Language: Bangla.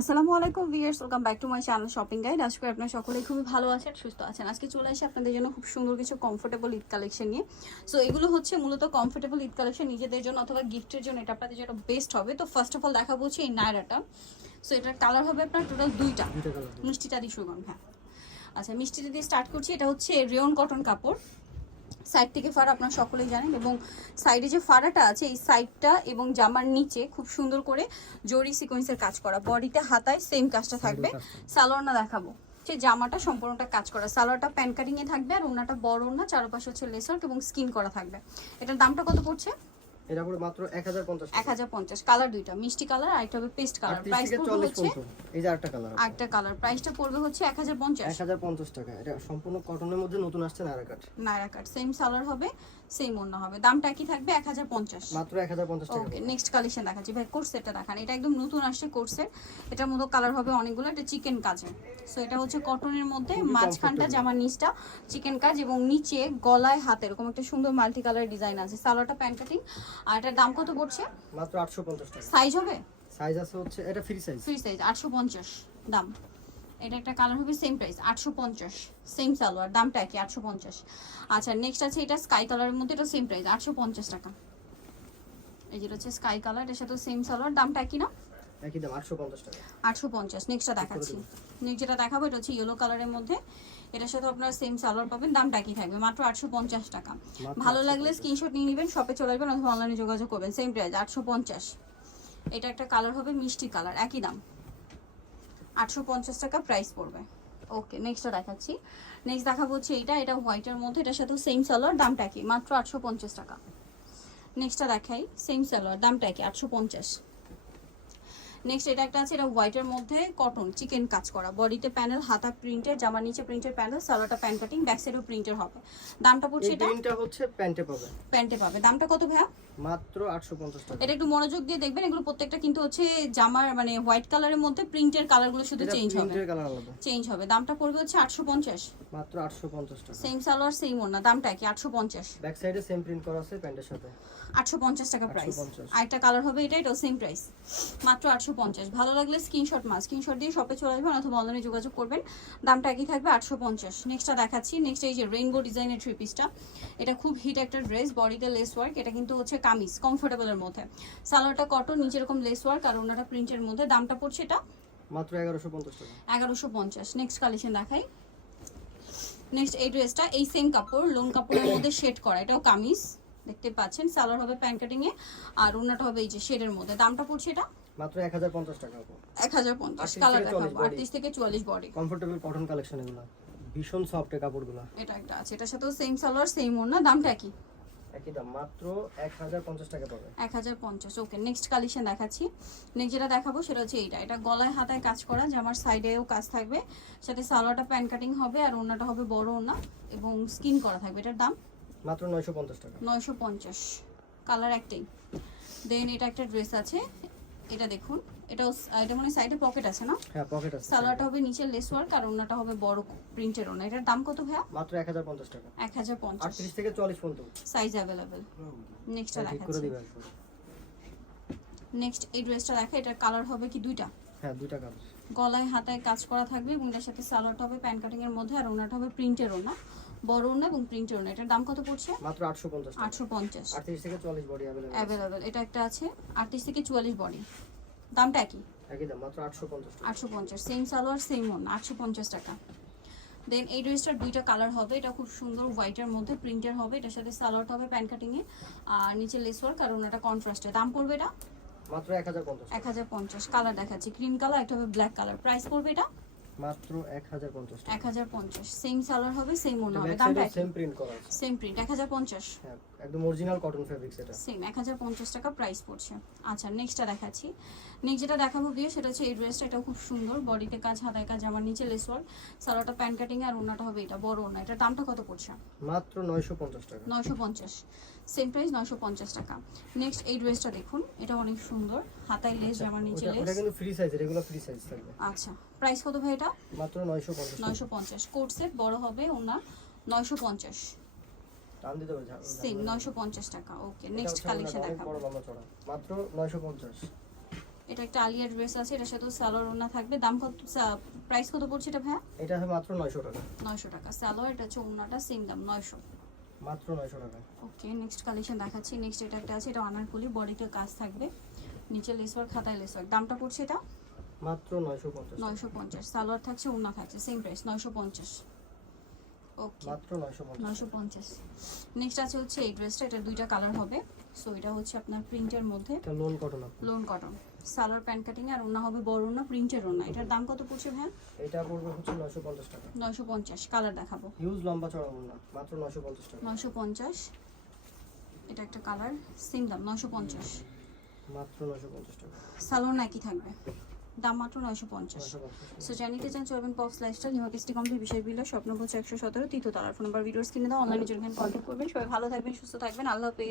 আসসালামু আলাইকুম viewers welcome back to my channel shopping guide. আজকে আপনারা সকলেই খুবই ভালো আছেন সুস্থ আছেন। আজকে চলে আসি আপনাদের জন্য খুব সুন্দর কিছু কমফোর্টেবল ঈদ কালেকশন নিয়ে। সো এগুলো হচ্ছে মূলত কমফোর্টেবল ঈদ কালেকশন নিজেদের জন্য অথবা গিফটের জন্য এটা আপনাদের জন্য বেস্ট হবে। তো ফার্স্ট অফ অল দেখাবো হচ্ছে এই নায়রাটা। সো এটার কালার হবে আপনার টোটাল দুইটা। মিষ্টিটা দিয়ে করুন, হ্যাঁ। আচ্ছা মিষ্টিটা দিয়ে স্টার্ট করছি। এটা হচ্ছে রেয়ন কটন কাপড়। সাইড থেকে ফাড়া আপনারা সকলেই জানেন এবং সাইডে যে ফাড়াটা আছে এই সাইডটা এবং জামার নিচে খুব সুন্দর করে জরি সিকোয়েন্সের কাজ করা। বডিতে হাতায় সেম কাজটা থাকবে। সালোয়ার না দেখাবো। যে জামাটা সম্পূর্ণটা কাজ করা। সালোয়ারটা প্যান কাটিং এ থাকবে আর ওনাটা বড় না চারপাশে হচ্ছে লেসার এবং স্কিন করা থাকবে। এটার দামটা কত পড়ছে? এটা পুরো মাত্র 1050 এক হাজার পঞ্চাশ। কালার দুইটা। মিষ্টি কালার আর একটা হবে পেস্ট কালার প্রাইস থেকে পড়বে 40 হচ্ছে এই যে আরেকটা কালার আরেকটা কালার প্রাইসটা পড়বে হচ্ছে এক হাজার পঞ্চাশ। 1050 টাকা এটা সম্পূর্ণ কটনের মধ্যে নতুন আসছে Naira cut Naira cut same salwar হবে সেম অন্য হবে। দামটা কি থাকবে এক হাজার পঞ্চাশ। মাত্র 1050 টাকা। ওকে নেক্সট কালেকশন দেখাচ্ছি। ভাই কোর্স সেটটা দেখান। এটা একদম নতুন আসছে এটার মতো কালার হবে অনেকগুলো। এটা চিকেন কাজের। সো এটা হচ্ছে কটনের মধ্যে মাঝখানটা জামার নিচটা চিকেন কাজ এবং নিচে গলায় হাতে এরকম একটা সুন্দর মাল্টি কালার ডিজাইন আছে। সালোয়ারটা প্যান্ট কাটিং আর এটার দাম কত পড়ছে? মাত্র 850 টাকা। সাইজ হবে? সাইজ আছে হচ্ছে এটা ফ্রি সাইজ ফ্রি সাইজ আটশো পঞ্চাশ দাম। এটা একটা কালার হবে সেম প্রাইস আটশো পঞ্চাশ সেম সালোয়ার দামটা কি আটশো পঞ্চাশ। আচ্ছা নেক্সট আছে এটা স্কাই কালারের মধ্যে এটা সেম প্রাইস আটশো পঞ্চাশ টাকা। এই যেটা হচ্ছে স্কাই কালারের সাথে সেম সালোয়ার দামটা কি না? একই দাম 850 টাকা। আটশো পঞ্চাশ নেক্সটটা দেখাচ্ছি। নেক্সট যেটা দেখাবো এটা হচ্ছে ইয়েলো কালারের মধ্যে। এটার সাথে আপনারা সেম সালোয়ার পাবেন দামটা কি থাকবে মাত্র আটশো পঞ্চাশ টাকা। ভালো লাগলে 850 স্ক্রিনশট নিয়ে নেবেন শপে চলে আসবেন অথবা অনলাইনে যোগাযোগ করবেন সেম প্রাইস আটশো পঞ্চাশ। এটা একটা কালার হবে মিষ্টি কালার একই দাম। আটশো পঞ্চাশ টাকা প্রাইস পড়বে। ওকে নেক্সটটা দেখাচ্ছি। নেক্সট দেখাবো হচ্ছে এইটা, এটা হোয়াইটের মধ্যে, এটার সাথে সেম সালোয়ার দামটা কি মাত্র আটশো পঞ্চাশ টাকা। নেক্সটটা দেখাই সেম সালোয়ার দামটা কি আটশো পঞ্চাশ। নেক্সট এটা একটা আছে এটা হোয়াইটের মধ্যে কটন চিকেন কাজ করা। বডিতে প্যানেল হাতা প্রিন্টের জামার নিচে প্রিন্টের প্যানেল সালোয়ারটা প্যান্ট কাটিং ব্যাক সাইডও প্রিন্টের হবে। দামটা পড়ছে এটা? প্রিন্টটা হচ্ছে প্যান্টে পাবে প্যান্টে পাবে। দামটা কত ভাইয়া? মাত্র 850 টাকা। এটা একটু মনোযোগ দিয়ে দেখবেন এগুলো প্রত্যেকটা কিন্তু হচ্ছে জামার মানে হোয়াইট কালারের মধ্যে প্রিন্টের কালারগুলো শুধু চেঞ্জ হবে। প্রিন্টের কালার আলাদা। চেঞ্জ হবে। দামটা পড়বে হচ্ছে আটশো পঞ্চাশ। মাত্র 850 টাকা। সেম সালোয়ার সেম ওনা দামটা কি? আটশো পঞ্চাশ। ব্যাক সাইডে সেম প্রিন্ট করা আছে প্যান্টের সাথে। আটশো পঞ্চাশ টাকা প্রাইস 850 আরেকটা কালার হবে এটা এটাও সেম প্রাইস মাত্র আটশো পঞ্চাশ। ভালো লাগলে স্ক্রিনশট মাস স্ক্রিনশট দিয়ে শপে চলে আসবেন অথবা অনলাইনে যোগাযোগ করবেন। দামটা একই থাকবে আটশো পঞ্চাশ। নেক্সটটা দেখাচ্ছি। নেক্সট এই যে রেইনবো ডিজাইনের থ্রি পিসটা এটা খুব হিট একটা ড্রেস বডিতে লেস ওয়ার্ক এটা কিন্তু হচ্ছে কামিজ কমফোর্টেবলের মধ্যে। সালোয়ারটা কটন নিচে এরকম লেস ওয়ার্ক আর ওনাটা প্রিন্টের মধ্যে। দামটা পড়ছে এটা? মাত্র 1150 টাকা। এগারোশো পঞ্চাশ। নেক্সট কালেকশন দেখাই। নেক্সট এই ড্রেসটা এই সেম কাপড় লোন কাপড়ের মধ্যে শেড করা। এটাও কামিজ। দেখতে পাচ্ছেন সালোয়ার হবে প্যান্ট কাটিং এ আর ওনাটা হবে এই যে শেডের মধ্যে। দামটা পড়ছে এটা? মাত্র 1050 টাকা আপু এক হাজার পঞ্চাশ 38 কালার থেকে দেখাবো 44 আটত্রিশ থেকে চুয়াল্লিশ বডি কমফোর্টেবল কটন কালেকশন এগুলো। ভীষণ সফট কাপড়গুলো। এটা একটা আছে এটার সাথেও সেম সালোয়ার সেম ওনা দামটা কি একই দাম মাত্র 1050 টাকা পাবে এক হাজার পঞ্চাশ ওকে নেক্সট কালেকশন দেখাচ্ছি। নেক্সট যেটা দেখাবো সেটা হচ্ছে এইটা। এটা গলায় হাতায় কাজ করা যে আমার সাইডেও কাজ থাকবে। সাথে সালোয়ারটা প্যান্ট কাটিং হবে আর ওনাটা হবে বড় ওনা এবং স্কিন করা থাকবে। এটার দাম? মাত্র 950 টাকা। নয়শো পঞ্চাশ। কালার একটাই। দেন এটা একটা ড্রেস আছে এটা দেখুন এটাও এটা মানে সাইডে পকেট আছে না? হ্যাঁ পকেট আছে সালোয়ারটা হবে নিচে লেস ওয়ার্ক আর ওনাটা হবে বড় প্রিন্টের ওনা এটার দাম কত ভাইয়া? মাত্র 1050 টাকা। এক হাজার পঞ্চাশ। 38 থেকে 40 পর্যন্ত। সাইজ অ্যাভেলেবেল নেক্সটটা দেখাচ্ছি। নেক্সট এই ড্রেসটা দেখা এটার কালার হবে কি দুইটা? হ্যাঁ দুইটা কালার গলায় হাতায় কাজ করা থাকবে এবং সাথে সালোয়ারটা হবে প্যান কাটিং এর মধ্যে আর ওনাটা হবে প্রিন্টের ওনা বড় ওনা এবং প্রিন্টের ওনা এটার দাম কত পড়ছে মাত্র 850 টাকা আটশো পঞ্চাশ 38 থেকে 40 বডি अवेलेबल অ্যাভেলেবেল এটা একটা আছে আটত্রিশ থেকে চুয়াল্লিশ বডি দামটা একই একই দাম মাত্র 850 টাকা আটশো পঞ্চাশ সেম সালোয়ার সেম ওন আটশো পঞ্চাশ টাকা দেন এই ড্রেসটার দুইটা কালার হবে এটা খুব সুন্দর হোয়াইটের মধ্যে প্রিন্টের হবে এটার সাথে সালোয়ারটা হবে প্যান কাটিংয়ে আর নিচে লেস ওয়ার্ক আর ওনাটা কন্ট্রাস্টে দাম পড়বে এটা মাত্র 1050 এক হাজার পঞ্চাশ কালার দেখাচ্ছি গ্রিন কালার একটা হবে ব্ল্যাক কালার প্রাইস পড়বে এটা মাত্র 1050 টাকা। এক হাজার পঞ্চাশ। সেম সালোয়ার হবে সেম ওনা হবে দামটা সেম প্রিন্ট করা আছে। সেম প্রিন্ট এক হাজার পঞ্চাশ। হ্যাঁ। একদম অরিজিনাল কটন ফেব্রিক্স এটা সেম এক হাজার পঞ্চাশ টাকা প্রাইস পড়ছে। আচ্ছা নেক্সটটা দেখাচ্ছি। নেক্সট যেটা দেখাবো বিয়ে সেটা হচ্ছে এই ড্রেসটা এটা খুব সুন্দর। বডিতে কাজ হাতায় কাজ আমার নিচে লেসওয়ার সালোয়ারটা প্যান কাটিং আর ওনাটা হবে এটা বড় ওনা এটার দামটা কত পড়ছে? মাত্র 950 টাকা। নয়শো পঞ্চাশ। সেম প্রাইস নয়শো পঞ্চাশ টাকা। নেক্সট এই ড্রেসটা দেখুন এটা অনেক সুন্দর। হাতায় লেস জামার নিচে লেস কিন্তু ফ্রি সাইজ এগুলো ফ্রি সাইজ থাকবে। আচ্ছা প্রাইস কত ভাই এটা? মাত্র 950 টাকা। নয়শো পঞ্চাশ। কোট সেট বড় হবে নয়শো পঞ্চাশ। টান দিতে হবে সেম টাকা ওকে নেক্সট কালেকশন দেখাবো। বড় লম্বা চড়া। মাত্র 950 এটা একটা আলিয়া ড্রেস আছে এটার সাথেও সালোয়ার ওনা থাকবে। দাম কত প্রাইস কত পড়ছে এটা ভাইয়া? এটা হবে মাত্র নয়শো টাকা। নয়শো টাকা। সালোয়ার এটা হচ্ছে ওনাটা সেম দাম নয়শো। মাত্র নয়শো টাকা। ওকে নেক্সট কালেকশন দেখাচ্ছি। নেক্সট এটা একটা আছে এটা অনারকুলি বডিতে কাজ থাকবে। নিচে লেসওয়ার্ক খাতায় লেসওয়ার্ক দামটা পড়ছে এটা? মাত্র নয়শো পঞ্চাশ। নয়শো পঞ্চাশ। সালোয়ার থাকছে ওনা থাকছে সেম প্রাইস নয়শো পঞ্চাশ। ওকে মাত্র নয়শো পঞ্চাশ। নয়শো পঞ্চাশ। নেক্সট আছে হচ্ছে এই ড্রেসটা এটার দুইটা কালার হবে। সো এটা হচ্ছে আপনার প্রিন্টের মধ্যে। এটা lawn cotton lawn cotton salwar pant cutting আর ওনা হবে বড় ওনা প্রিন্টের ওনা এটার দাম কত পড়ছে ভাইয়া? এটা পড়বে হচ্ছে নয়শো পঞ্চাশ টাকা। নয়শো পঞ্চাশ কালার দেখাবো। হিউজ লম্বা চড়া না মাত্র নয়শো পঞ্চাশ টাকা। নয়শো পঞ্চাশ। এটা একটা কালার সেম দাম নয়শো পঞ্চাশ। মাত্র নয়শো পঞ্চাশ টাকা। সালোয়ার একই থাকবে। দাম মাত্র নয়শো পঞ্চাশ। সো জানিতে চান চলবেন পক্স লাইফস্টাইল নিউকিস্টি কমপ্লিট বিষয় বিল স্বপ্ন বলছে একশো সতেরো তৃতীয় তালার ফোন নাম্বার ভিডিওস কিনে দাও অনলাইনে জন্য কন্ট্যাক্ট করবেন। সবাই ভালো থাকবেন সুস্থ থাকবেন আল্লাহ